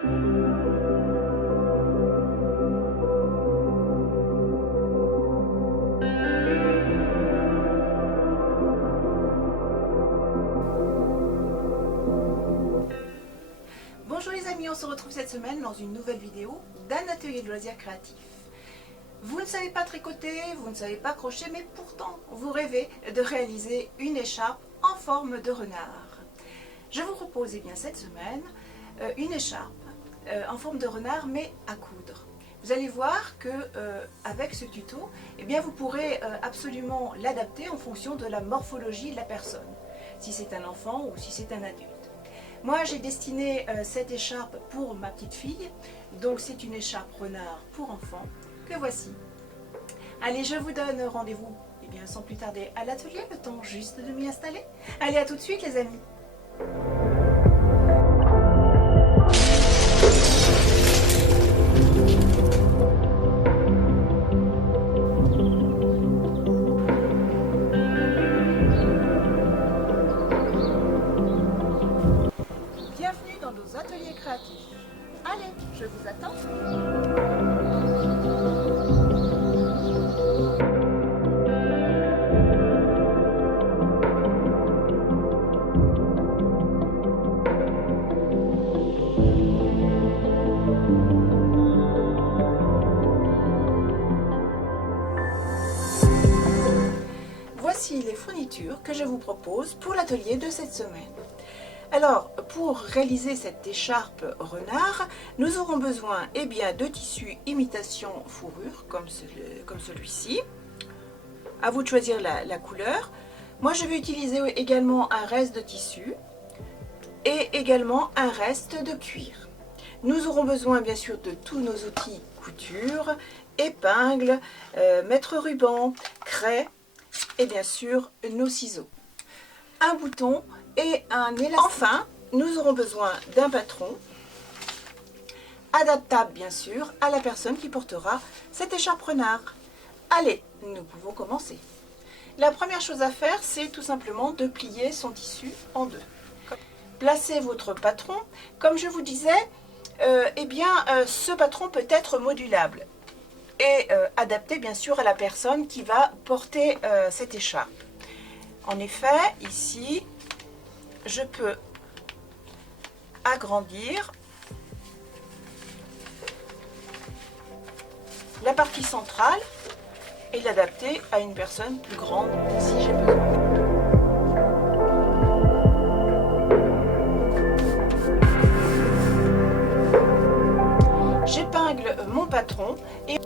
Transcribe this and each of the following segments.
Bonjour les amis, on se retrouve cette semaine dans une nouvelle vidéo d'un atelier de loisirs créatifs. Vous ne savez pas tricoter, vous ne savez pas crocher, mais pourtant vous rêvez de réaliser une écharpe en forme de renard. Je vous propose cette semaine une écharpe en forme de renard mais à coudre. Vous allez voir que avec ce tuto, vous pourrez absolument l'adapter en fonction de la morphologie de la personne, si c'est un enfant ou si c'est un adulte. Moi j'ai destiné cette écharpe pour ma petite fille, donc c'est une écharpe renard pour enfants que voici. Allez, je vous donne rendez-vous sans plus tarder à l'atelier, le temps juste de m'y installer. Allez, à tout de suite les amis. Bienvenue dans nos ateliers créatifs. Allez, je vous attends. Voici les fournitures que je vous propose pour l'atelier de cette semaine. Alors, pour réaliser cette écharpe renard, nous aurons besoin de tissu imitation fourrure, comme celui-ci. À vous de choisir la couleur. Moi, je vais utiliser également un reste de tissu et également un reste de cuir. Nous aurons besoin bien sûr de tous nos outils couture, épingles, mètre ruban, craie et bien sûr nos ciseaux. Un bouton et un élastique. Enfin, nous aurons besoin d'un patron, adaptable bien sûr à la personne qui portera cette écharpe renard. Allez, nous pouvons commencer. La première chose à faire, c'est tout simplement de plier son tissu en deux. Placez votre patron. Comme je vous disais, ce patron peut être modulable et adapté bien sûr à la personne qui va porter cette écharpe. En effet, ici, je peux agrandir la partie centrale et l'adapter à une personne plus grande si j'ai besoin. J'épingle mon patron et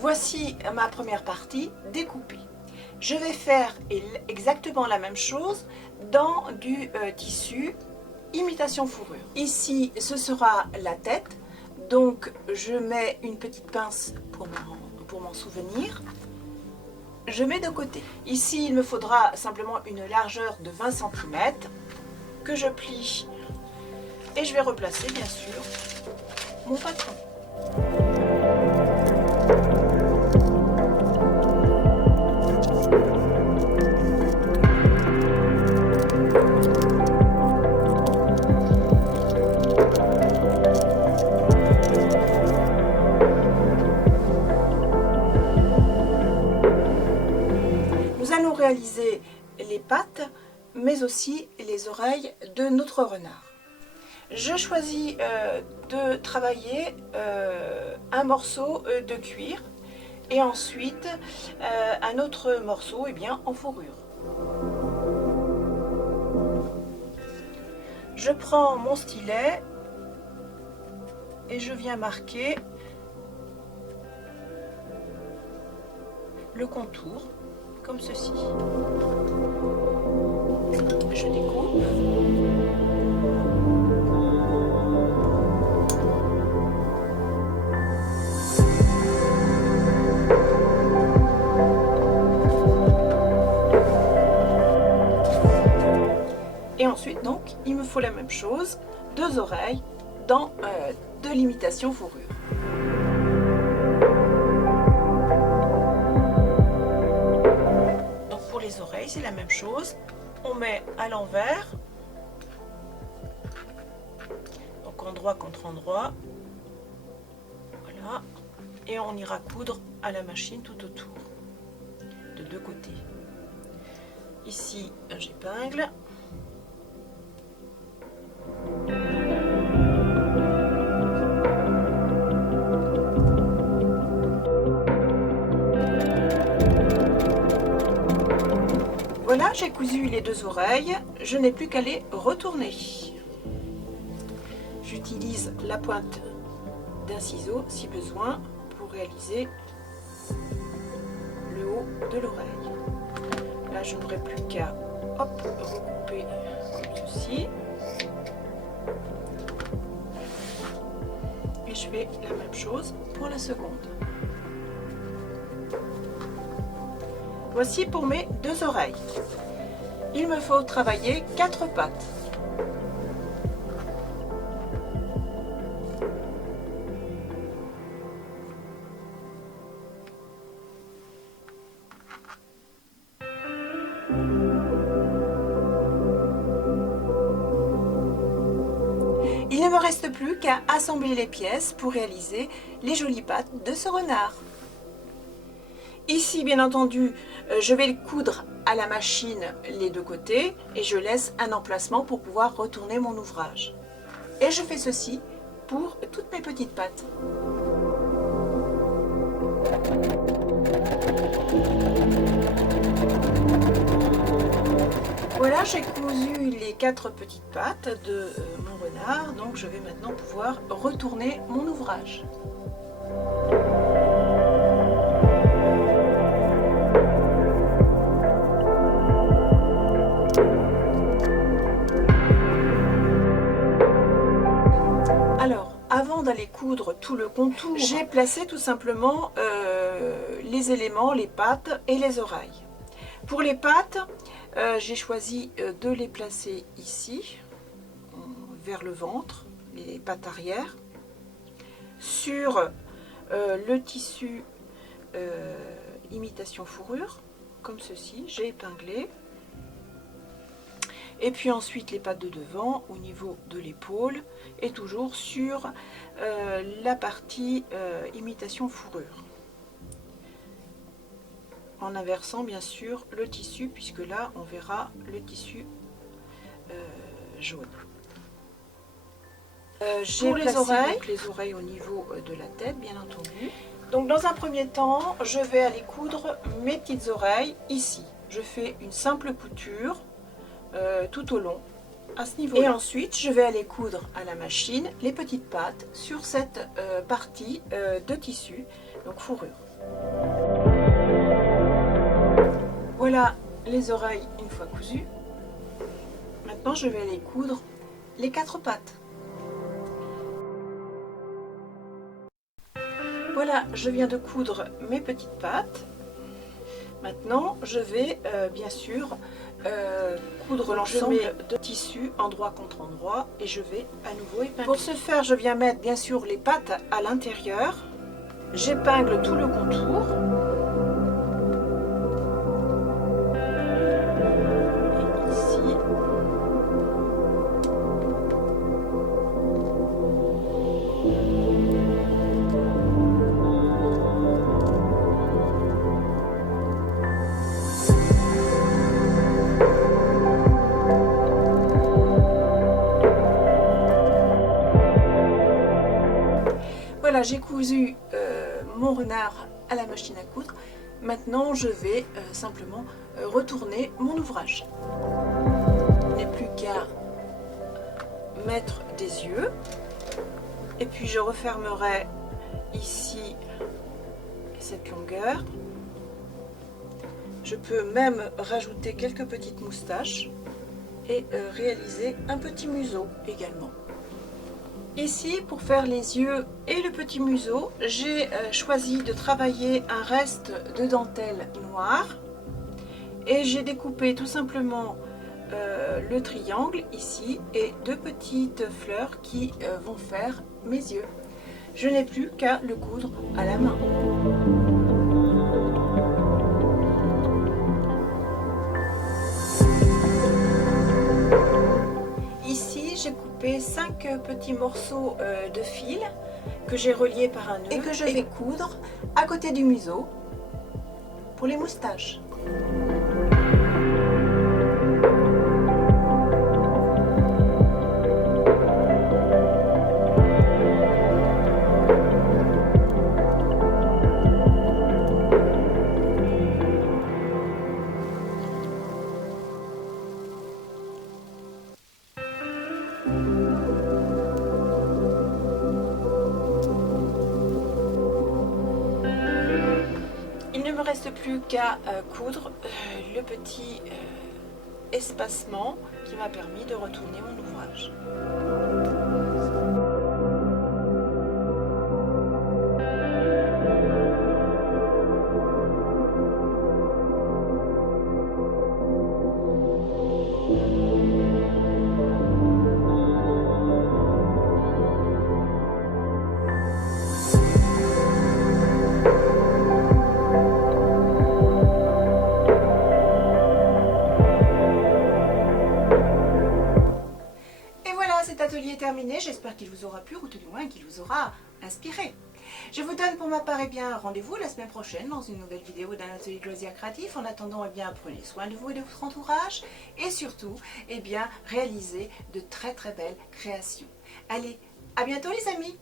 voici ma première partie découpée. Je vais faire exactement la même chose dans du tissu imitation fourrure. Ici, ce sera la tête, donc je mets une petite pince pour m'en souvenir. Je mets de côté. Ici, il me faudra simplement une largeur de 20 cm que je plie et je vais replacer bien sûr mon patron. Nous allons réaliser les pattes, mais aussi les oreilles de notre renard. Je choisis de travailler un morceau de cuir et ensuite un autre morceau en fourrure. Je prends mon stylet et je viens marquer le contour comme ceci. Je découpe. ensuite donc il me faut la même chose, 2 oreilles dans de l'imitation fourrure. Donc pour les oreilles c'est la même chose, on met à l'envers, donc endroit contre endroit, voilà, et on ira coudre à la machine tout autour, de 2 côtés. Ici j'épingle. Voilà, j'ai cousu les 2 oreilles, je n'ai plus qu'à les retourner. J'utilise la pointe d'un ciseau si besoin pour réaliser le haut de l'oreille. Là, je n'aurai plus qu'à recouper comme ceci. Et je fais la même chose pour la seconde. Voici pour mes 2 oreilles. Il me faut travailler 4 pattes. Il ne me reste plus qu'à assembler les pièces pour réaliser les jolies pattes de ce renard. Ici, bien entendu, je vais le coudre à la machine les 2 côtés et je laisse un emplacement pour pouvoir retourner mon ouvrage. Et je fais ceci pour toutes mes petites pattes. Voilà, j'ai cousu les 4 petites pattes de mon renard, donc je vais maintenant pouvoir retourner mon ouvrage. Alors, avant d'aller coudre tout le contour, j'ai placé tout simplement les éléments, les pattes et les oreilles. Pour les pattes, j'ai choisi de les placer ici, vers le ventre, les pattes arrière, sur le tissu imitation fourrure, comme ceci, j'ai épinglé. Et puis ensuite les pattes de devant au niveau de l'épaule et toujours sur la partie imitation fourrure. En inversant bien sûr le tissu, puisque là on verra le tissu jaune. J'ai placé les oreilles au niveau de la tête, bien entendu. Donc dans un premier temps, je vais aller coudre mes petites oreilles ici. Je fais une simple couture tout au long à ce niveau-là. Et ensuite, je vais aller coudre à la machine les petites pattes sur cette partie de tissu, donc fourrure. Voilà les oreilles une fois cousues. Maintenant, je vais aller coudre les 4 pattes. Voilà, je viens de coudre mes petites pattes. Maintenant, je vais bien sûr coudre l'ensemble de tissu endroit contre endroit et je vais à nouveau épingler. Pour ce faire, je viens mettre bien sûr les pattes à l'intérieur. J'épingle tout le contour. Et ici. Voilà, j'ai cousu mon renard à la machine à coudre. Maintenant, je vais simplement retourner mon ouvrage. Il n'est plus qu'à mettre des yeux. Et puis, je refermerai ici cette longueur. Je peux même rajouter quelques petites moustaches et réaliser un petit museau également. Ici, pour faire les yeux et le petit museau, j'ai choisi de travailler un reste de dentelle noire et j'ai découpé tout simplement le triangle ici et deux petites fleurs qui vont faire mes yeux. Je n'ai plus qu'à le coudre à la main. Ici, j'ai coupé 5 petits morceaux de fil que j'ai reliés par un nœud et que je vais coudre à côté du museau pour les moustaches. Il ne me reste plus qu'à coudre le petit espacement qui m'a permis de retourner mon ouvrage. Cet atelier est terminé, j'espère qu'il vous aura plu ou tout du moins qu'il vous aura inspiré. Je vous donne pour ma part rendez-vous la semaine prochaine dans une nouvelle vidéo d'un atelier de loisirs créatifs. En attendant, prenez soin de vous et de votre entourage et surtout, réalisez de très belles créations. Allez, à bientôt les amis!